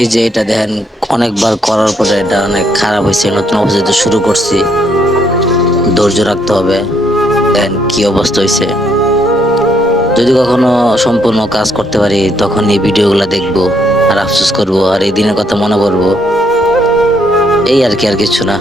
এই যে এটা দেখেন, অনেকবার করার পরে এটা অনেক খারাপ হয়েছে। নতুন অবস্থা শুরু করছি, ধৈর্য রাখতে হবে। দেখেন কি অবস্থা হয়েছে। যদি কখনো সম্পূর্ণ কাজ করতে পারি তখন এই ভিডিওগুলো দেখবো আর আফসোস করব আর এই দিনের কথা মনে পড়বো। এই আর কি, আর কিছু না।